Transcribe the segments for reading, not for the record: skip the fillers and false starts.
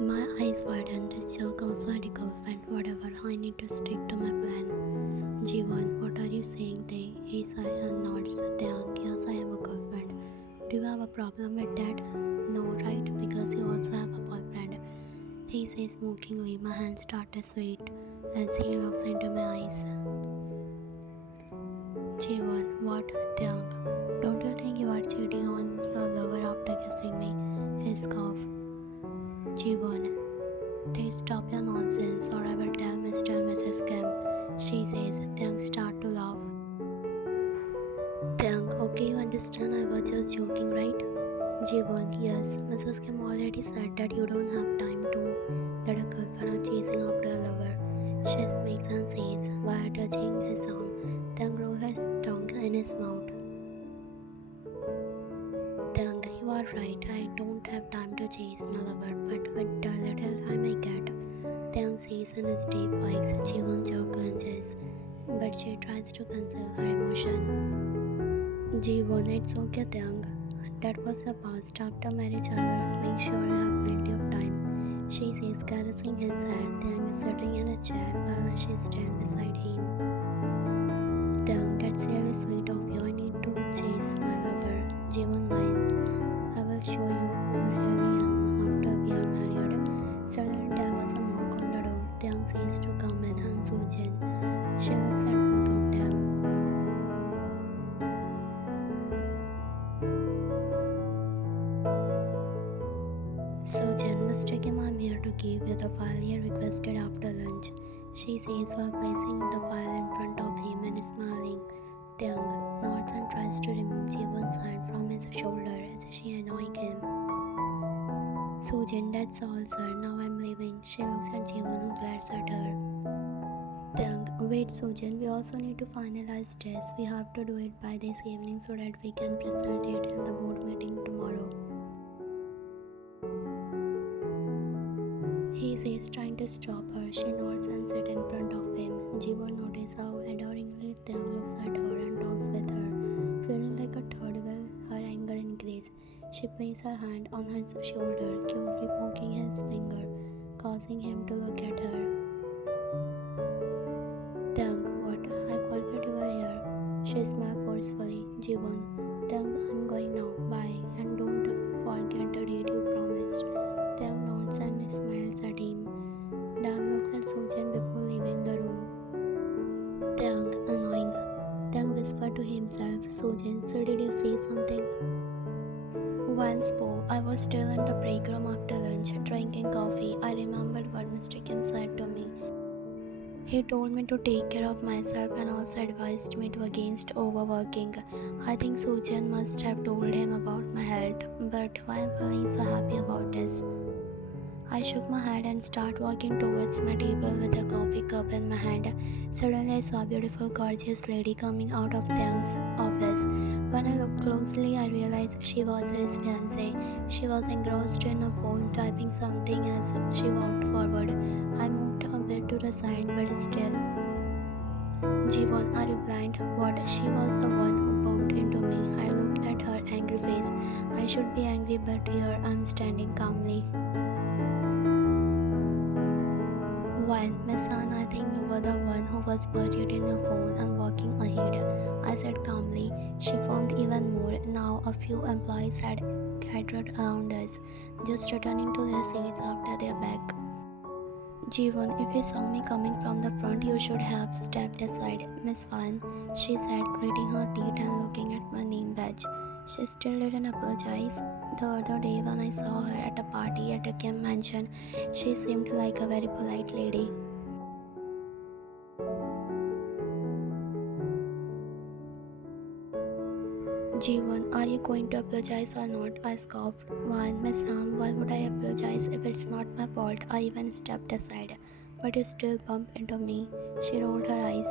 My eyes widened. This joke also had a girlfriend. Whatever, I need to stick to my plan. Jivan, what are you saying? He nods. Dang, yes, I have a girlfriend. Do you have a problem with that? No, right? Because you also have a boyfriend. He says mockingly. My hands start to sweat as he looks into my eyes. Jivan, what? Dang. Don't you think you are cheating on your lover after kissing me? He scoffs. Jivan, please stop your nonsense or I will tell Mr. and Mrs. Kim. She says, Dang, start to laugh. Dang, okay, you understand I was just joking, right? Jivan, yes, Mrs. Kim already said that you don't have time to let a girlfriend out chasing after a lover. She makes and says, while touching his arm, Dang rolled his tongue in his mouth. Dang, you are right, I don't have time to chase my lover, but with the little time I get, Dang says in his deep voice. Jivan jaw clenches, but she tries to conceal her emotion. Jivan, it's okay, Dang. That was the past. After marriage, I will make sure you have plenty of time. She says, caressing his hair. Dang is sitting in a chair while she stands beside him. Dang, that's really sweet of you. I need to chase my lover. Jivan minds. I will show you who really am after we are married. Suddenly, there was a knock on the door. Dang says to come in and Sujin. She looks at both of them. Sujin, Mr. Kim, I'm here to give you the file he requested after lunch. She says while placing the file in front of him and smiling. Dang nods and tries to remove Jivan's hand from his shoulder as she annoying him. Sujin, that's all, sir. Now I'm leaving. She looks at Jivan who glares at her. Dang, wait, Sujin, we also need to finalize this. We have to do it by this evening so that we can present it in the board meeting tomorrow. He says, trying to stop her. She nods and sits in front of him. Jivan notices how adoringly Dang looks at her and talks with her. Feeling like a third wheel, her anger increases. She places her hand on his shoulder, cutely poking his finger, causing him to look at her. Dang, what? I forgot you were here. She smiled forcefully. Jivan, Dang, I'm going now. Bye. And don't forget the date you promised. Dang nods and smiles at him. Dan looks at Sujin before leaving the room. Dang, annoying. Dang whispered to himself. Sujin, so did you say something? Once, Po, I was still in the break room after lunch, drinking coffee. I remembered what Mr. Kim said to me. He told me to take care of myself and also advised me to against overworking. I think Sujin must have told him about my health, but why am I feeling so happy about this? I shook my head and started walking towards my table with a coffee cup in my hand. Suddenly I saw a beautiful, gorgeous lady coming out of Dang's office. When I looked closely, I realized she was his fiancée. She was engrossed in a phone, typing something as she walked forward. I moved a bit to the side, but still. Jivan, are you blind? What? She was the one who bumped into me. I looked at her angry face. I should be angry, but here I'm standing calmly. Well, Miss Ann, I think you were the one who was buried in your phone and walking ahead, I said calmly. She foamed even more. Now a few employees had gathered around us, just returning to their seats after their bag. Jivan, if you saw me coming from the front, you should have stepped aside, Miss Van, she said, gritting her teeth and looking at my name badge. She still didn't apologize. The other day when I saw her at a party at a Kim mansion, she seemed like a very polite lady. Jivan, are you going to apologize or not? I scoffed. One, Miss Ham, why would I apologize if it's not my fault? I even stepped aside, but you still bumped into me. She rolled her eyes.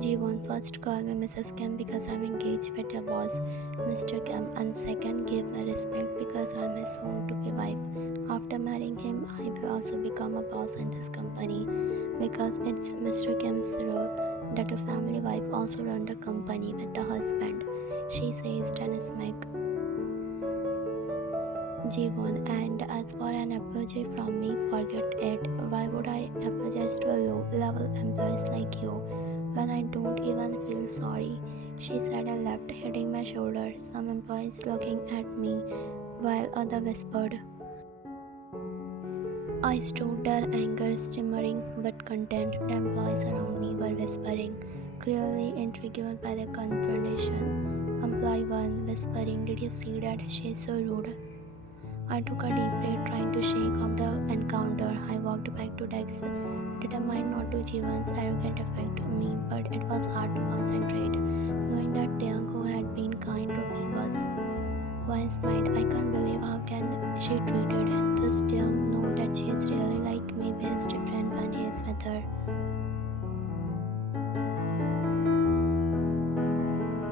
Jivan, first call me Mrs. Kim because I'm engaged with your boss, Mr. Kim, and second, give me respect because I'm his soon-to-be wife. After marrying him, I will also become a boss in this company because it's Mr. Kim's role that a family wife also run the company with the husband, she says and smack. Jivan, and as for an apology, apology from me, forget it. Why would I apologize to a low level employee like you when I don't even feel sorry? She said and left, hitting my shoulder. Some employees looking at me while other whispered. I stood there, anger simmering but content. The employees around me were whispering, clearly intrigued by the confrontation. Employee 1 whispering, did you see that? She's so rude. I took a deep breath, trying to shake off the encounter. I walked back to desk, determined not to Jivan's arrogant affect me, but it was hard to concentrate, knowing that Taeyang, who had been kind to me, was once mine. I can't believe how can she treated this Taeyang know that she is really like me, but is different when he is with her.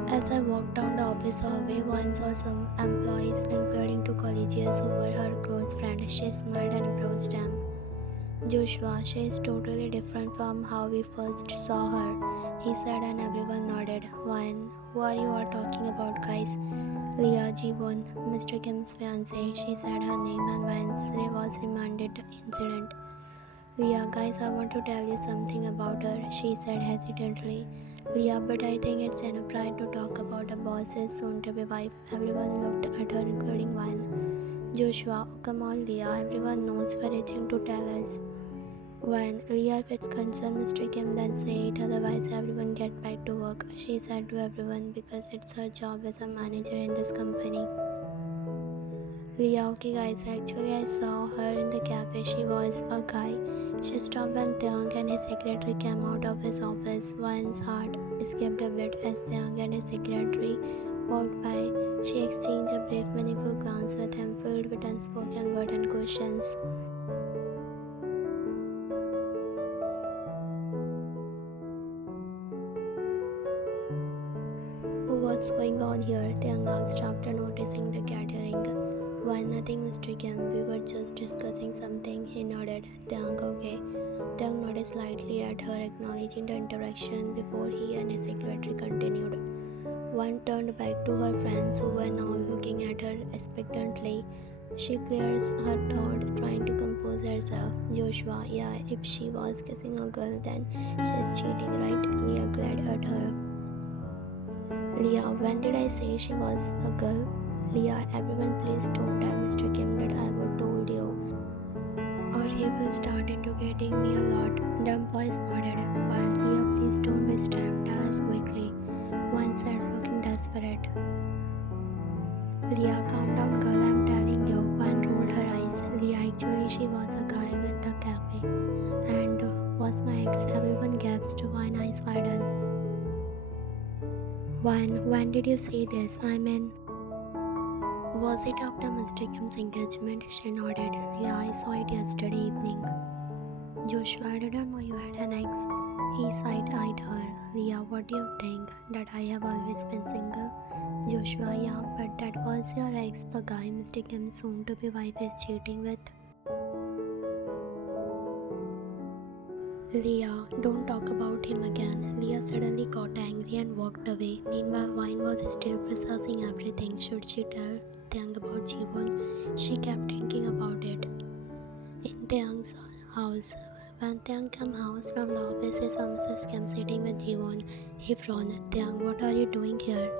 As I walked down the office hallway, one saw some employees, including two colleagues who were her close friends. She smiled and approached them. Joshua, she is totally different from how we first saw her, he said, and everyone nodded. One, who are you all talking about, guys? Leah Jiwon, Mr. Kim's fiancée. She said her name, and Wednesday was reminded incident. Leah, guys, I want to tell you something about her, she said hesitantly. Leah, but I think it's inappropriate to talk about a boss's soon-to-be wife. Everyone looked at her, including one. Joshua, oh, come on, Leah, everyone knows we're itching to tell us. When Leah, if it's concerned Mr. Kim, then say it, otherwise everyone get back to work, she said to everyone, because it's her job as a manager in this company. Leah, okay guys, actually I saw her in the cafe, she was a guy. She stopped when Taeyang and his secretary came out of his office. One's heart skipped a bit as Taeyang and his secretary walked by. She exchanged a brief, meaningful glance with him, filled with unspoken words and questions. What's going on here? Taeyang asked after noticing the gathering. Why nothing, Mr. Kim. We were just discussing something. He nodded. Taeyang, okay. Taeyang nodded slightly at her, acknowledging the interaction before he and his secretary continued. One turned back to her friends who were now looking at her expectantly. She clears her throat, trying to compose herself. Joshua, yeah, if she was kissing a girl, then she's cheating, right? Leah glared at her. Leah, when did I say she was a girl? Leah, everyone please don't tell Mr. Kim that I would told you, or he will start interrogating me a lot. The employees nodded. Well, Leah, please don't waste time. Tell us quickly. One said, looking desperate. Leah, calm down, girl. I'm telling you. One rolled her eyes. Leah, actually, she was a guy with the cafe, and was my ex. Everyone gasped. One eyes widen. One, when did you say this? I mean, was it after Mr. Kim's engagement? She nodded. Yeah, I saw it yesterday evening. Joshua, I didn't know you had an ex. He side-eyed her. Leah, what do you think? That I have always been single? Joshua, yeah, but that was your ex, the guy Mr. Kim's soon-to-be wife is cheating with. Leah, don't talk about him again. Leah suddenly got angry and walked away. Meanwhile, Vine was still processing everything. Should she tell Taeyang about Jiwon? She kept thinking about it. In Taeyang's house, when Taeyang came house from the office, his officers came sitting with Jiwon. He frowned. Taeyang, what are you doing here?